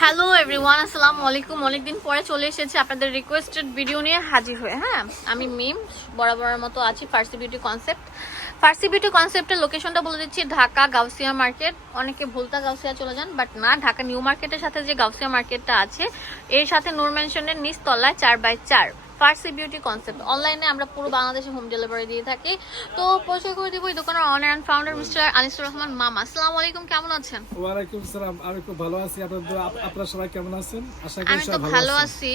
Hello everyone আসসালামু আলাইকুম অনেকদিন পরে চলে এসেছি আপনাদের রিকোয়েস্টেড ভিডিও নিয়ে হাজির হয়ে হ্যাঁ? আমি মিম, বরাবরের মতো আছি Farsi beauty concept Farsi beauty কনসেপ্টের লোকেশনটা বলে দিচ্ছি ঢাকা গাউসিয়া মার্কেট। অনেকে ভুলতা গাউসিয়া চলে যান বাট না, ঢাকা নিউ মার্কেটের সাথে যে গাউসিয়া মার্কেটটা আছে, এর সাথে নূর ম্যানশনের নিচতলায় চার বাই চার। Farsi beauty concept. অনলাইনে আমরা পুরো বাংলাদেশে হোম ডেলিভারি দিয়ে থাকি। তো পরিচয় করে দিব এই দোকানের owner and founder mister Anisur Rahman মামা। আসসালামু আলাইকুম কেমন আছেন? ওয়ালাইকুম সালাম আমি খুব ভালো আছি। আপনাদের আপনারা সবাই কেমন আছেন? আশা করি আমি তো ভালো আছি।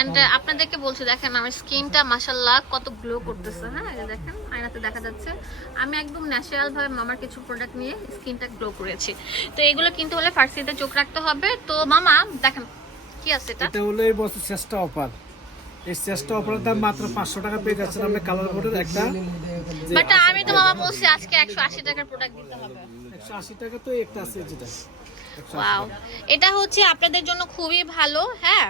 এন্ড আপনাদেরকে বলছি দেখেন আমার স্কিনটা মাশাল্লাহ কত গ্লো করতেছে। হ্যাঁ এই দেখেন আয়নাতে দেখা যাচ্ছে। আমি একদম ন্যাচারাল ভাবে মামার কিছু প্রোডাক্ট নিয়ে স্কিনটা গ্লো করেছি। তো এগুলো কিনতে হলে ফার্সিতে চোখ রাখতে হবে। তো মামা দেখেন কি আছে এটা? এটা হলো এই বছর চেষ্টা অফার এই চেষ্টা অফারের দাম মাত্র পাঁচশো টাকা পেয়ে যাচ্ছেন আপনি কালার বোর্ডের একটা বাট আমি তো মামা বলছি আজকে একশো আশি টাকার প্রোডাক্ট দিতে হবে। একশো আশি টাকা তো একটা আছে যেটা। ওয়াও এটা হচ্ছে আপনাদের জন্য খুবই ভালো হ্যাঁ?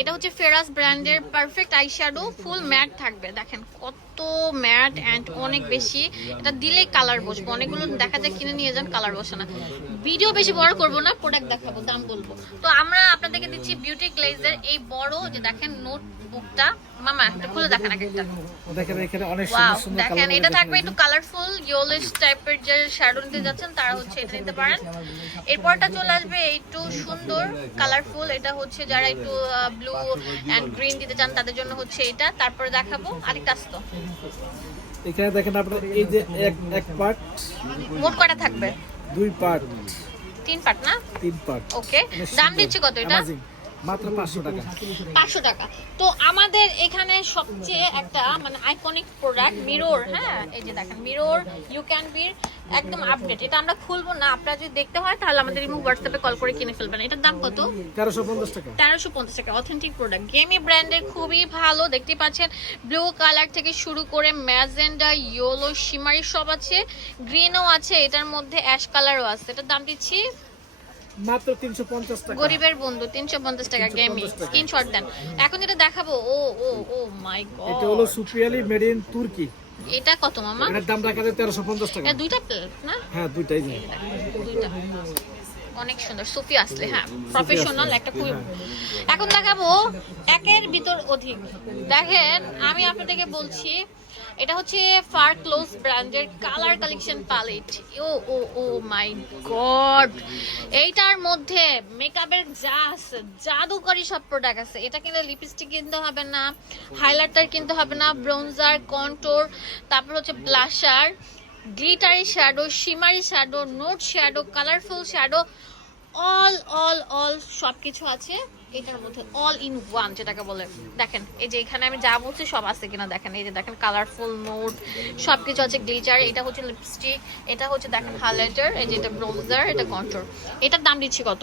এটা হচ্ছে ফেরাস ব্র্যান্ডের perfect eye shadow full matte থাকবে। দেখেন কত ম্যাট অ্যান্ড অনেক বেশি। এটা দিলেই কালার বসবে। অনেকগুলো দেখা যায় কিনে নিয়ে যান কালার বসে না। ভিডিও বেশি বড় করব না প্রোডাক্ট দেখাবো, দাম বলব। তো আমরা আপনাদেরকে দিচ্ছি বিউটি গ্লেজের এই বড় যে দেখেন নোটবুকটা মামা একটা খুলে দেখেন একটা। দেখেন এখানে অনেক সুন্দর সুন্দর দেখেন এটা থাকবে একটু কালারফুল ইয়েলোইশ টাইপের যে শ্যাডো নিতে যাচ্ছেন তারা হচ্ছে এটা নিতে পারেন। এরপরটা চলে আসবে একটু সুন্দর কালারফুল এটা হচ্ছে যারা একটু ব্লু এন্ড গ্রিন দিতে চান তাদের জন্য হচ্ছে এটা। তারপরে দেখাবো আরেকটা আসতো। এখানে দেখেন আপনার এই যে এক এক পার্ট মোট থাকবে? দুই পার্ট তিন পার্ট না? তিন পার্ট ওকে দাম দিচ্ছি কত এটা? মাত্র পাঁচশো টাকা। পাঁচশো টাকা। তো আমাদের এখানে সবচেয়ে একটা মানে আইকনিক প্রোডাক্ট মিরর হ্যাঁ? এই যে দেখেন মিরর ইউ ক্যান বির একদম আপডেট এটা আমরা খুলবো না। আপনারা যদি দেখতে হয় তাহলে আমাদের ইমু হোয়াটসঅ্যাপে কল করে কিনে ফেলবেন। এটার দাম কত? তেরোশো পঞ্চাশ টাকা। তেরোশো পঞ্চাশ টাকা। অথেন্টিক প্রোডাক্ট গেমি ব্র্যান্ডের খুবই ভালো। দেখতে পাচ্ছেন ব্লু কালার থেকে শুরু করে ম্যাজেন্ডা ইয়েলো শিমারি সব আছে। গ্রিনও আছে। এটার মধ্যে অ্যাশ কালারও আছে। এটার দাম দিচ্ছি মাত্র তিনশো পঞ্চাশ টাকা। গরিবের বন্ধু তিনশো পঞ্চাশ টাকা গেমি 350 স্ক্রিনশট দেন। এখন যেটা দেখাবো। ও ও ও মাই এটা গড হলো সুপিয়ালি মেড ইন তুর্কি এটা কত মামা? এর দাম রাখা যায় তেরোশো পঞ্চাশ টাকা। এটা দুইটা প্লেট না? হ্যাঁ দুইটাই। দুইটা। অনেক সুন্দর সুফি আসলে হ্যাঁ প্রফেশনাল একটা খুবই এখন দেখাবো একের ভিতর অধিক। দেখেন আমি আপনাদেরকে বলছি এটা হচ্ছে ফার ক্লোজ ব্র্যান্ডের colour collection palette oh oh oh my god! এইটার মধ্যে মেকআপের যা আছে জাদুকরি সব প্রোডাক্ট আছে। এটা কিনলে লিপস্টিক কিনতে হবে না হাইলাইটার কিনতে হবে না ব্রোঞ্জার কন্টোর তারপর হচ্ছে blusher glittery shadow shimmery shadow nude shadow colourful shadow all all all সব কিছু আছে। এটার মধ্যে অল ইন ওয়ান যেটাকে বলে। দেখেন এই যে এখানে আমি যা বলছি সব আছে কিনা দেখেন এই যে দেখেন কালারফুল নোট সব কিছু আছে গ্লিটার এটা হচ্ছে লিপস্টিক এটা হচ্ছে দেখেন হাইলাইটার এই যে এটা ব্রোজার এটা কন্ট্রোল এটার দাম দিচ্ছি কত?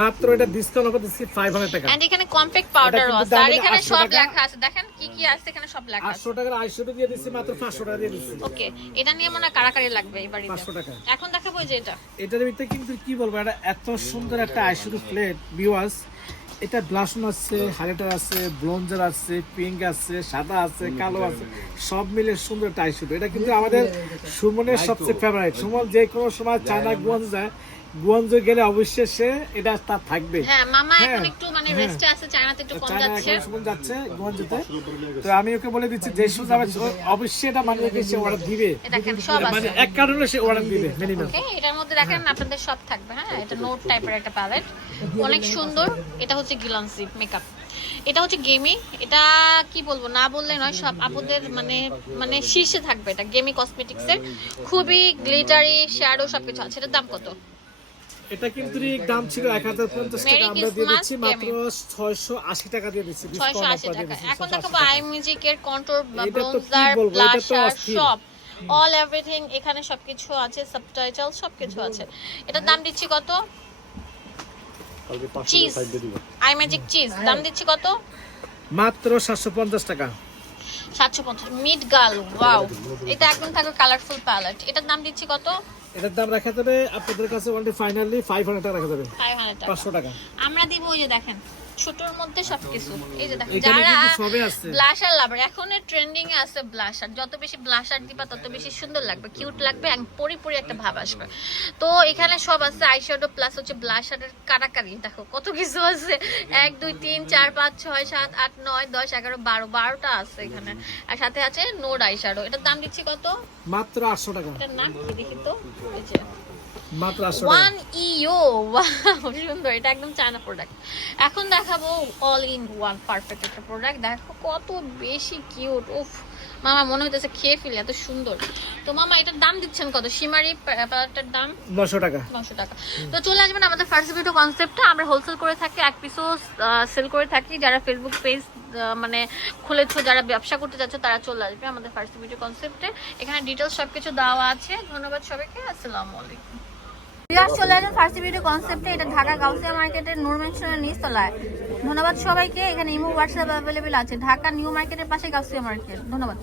মাত্র এটা ডিসকাউন্ট দিচ্ছি ফাইভ হান্ড্রেড টাকা। এন্ড এখানে কম্প্যাক্ট পাউডারও আছে। আর এখানে সব লেখা আছে। দেখেন কি কি আছে এখানে সব লেখা আছে। আটশো টাকার আড়াইশো দিয়ে দিচ্ছি মাত্র পাঁচশো টাকা দিয়ে দিচ্ছি। ওকে এটা নিয়ে মনে কারাকারি লাগবে এই বাড়িতে। 500 টাকা। এখন দেখাবো যে এটা। এটার ভিতরে কিন্তু কি বলব এটা এত সুন্দর একটা আইশুরু প্লেট বিওয়াস এটা ব্লাশন আছে হাইলাইটার আছে ব্লঞ্জার আছে পিঙ্ক আছে সাদা আছে কালো আছে সব মিলে সুন্দর টাই আইশুরু এটা কিন্তু আমাদের সুমনের সবচেয়ে ফেভারিট সুমন যে কোনো সময় চায়না গুয়াঞ্জ যায় গুয়াঞ্জ গেলে অবশ্যই সে এটা তার থাকবে। হ্যাঁ মামা এখন হ্যাঁ, একটু মানে হ্যাঁ। রেস্টে আছে চায়নাতে একটু কম যাচ্ছে এখন যাচ্ছে। গুয়াঞ্জতে তো আমি ওকে বলে দিচ্ছি যে যাবে অবশ্যই এটা মানে সে অর্ডার দিবে। দেখেন সব মানে এক কারণে সে অর্ডার দিবে মিনিমাম ওকে এটার মধ্যে দেখেন আপনাদের সব থাকবে হ্যাঁ? এটা নোট টাইপের একটা প্যালেট অনেক সুন্দর। এটা হচ্ছে গিলান্সি মেকআপ এটা হচ্ছে গেমি এটা কি বলব না বললে নয় সব আপুদের মানে মানে শীর্ষে থাকবে এটা গেমি কসমেটিক্সের খুবই গ্লিটারি শ্যাডো সবকিছু আছে। এটার দাম কত? এটা কিন্তু দাম ছিল এক হাজার পঞ্চাশ টাকা। আমরা দিয়ে দিচ্ছি মাত্র ছয়শো আশি টাকা দিয়ে দিচ্ছি ছয়শো discount আশি offer দিয়ে টাকা। এখন 680 দেখাবো আই মিউজিকের কন্ট্রোর এটা তো কি ব্রোঞ্জার বলব, এটা তো ব্লাশার সব অল এভরিথিং এখানে সবকিছু আছে সাবটাইটেল সবকিছু আছে। এটার দাম দিচ্ছি কত? চিজ আই ম্যাজিক চিজ দাম দিচ্ছি কত? মাত্র সাতশো পঞ্চাশ টাকা। সাতশো পঞ্চাশ মিড গাল ওয়াও। এটা একদম থাকবে কালারফুল প্যালেট এটার দাম দিচ্ছি কত? এটার দাম রাখা যাবে আপনাদের কাছে ফাইনালি ফাইভ হান্ড্রেড টাকা রাখা যাবে। ফাইভ হান্ড্রেড টাকা। পাঁচশো টাকা। আমরা দিব ওই যে দেখেন ছোটর মধ্যে সবকিছু। এই যে দেখো যারা ব্লাশার লাভার এখন ট্রেন্ডিং এ আছে ব্লাশার যত বেশি ব্লাশার দিবা তত বেশি সুন্দর লাগবে কিউট লাগবে এবং পরিপরি একটা ভাব আসবে। তো এখানে সব আছে আইশ্যাডো প্লাস হচ্ছে ব্লাশারের কারাকারি। দেখো কত কিছু আছে। এক দুই তিন চার পাঁচ ছয় সাত আট নয় দশ এগারো বারো বারোটা আছে এখানে। আর সাথে আছে নোড আইশ্যাডো এটার দাম দিচ্ছি কত? মাত্র আটশো টাকা। এটার নাম কি দেখি তো? এই যে। মাত্র আটশো টাকা ওয়ান সুন্দর, এটা একদম চায়না প্রোডাক্ট এখন দেখাবো অল ইন ওয়ান পারফেক্ট একটা প্রোডাক্ট দেখো কত বেশি কিউট উফ। মামা মনে হইতেছে খেয়ে ফেলি এত সুন্দর। তো মামা এটার দাম দিচ্ছেন কত? সিমারি প্যারাটার দাম? নশো টাকা। নশো টাকা। তো চলে আসবেন আমাদের ফার্স্ট ভিডিও কনসেপ্টটা আমরা হোলসেল করে থাকি এক পিসও সেল করে থাকি। যারা ফেসবুক পেজ মানে খুলেছো যারা ব্যবসা করতে যাচ্ছ তারা চলে আসবে আমাদের ফার্স্ট ভিডিও কনসেপ্টে এখানে ডিটেলস সবকিছু দেওয়া আছে। ধন্যবাদ সবাইকে। আসসালামু আলাইকুম। এটা ঢাকা গাউসিয়া ধন্যবাদ সবাইকে, এখানে ইমো, হোয়াটসঅ্যাপ অ্যাভেলেবেল আছে, ঢাকা নিউ মার্কেটের পাশে গাউসিয়া মার্কেট। ধন্যবাদ।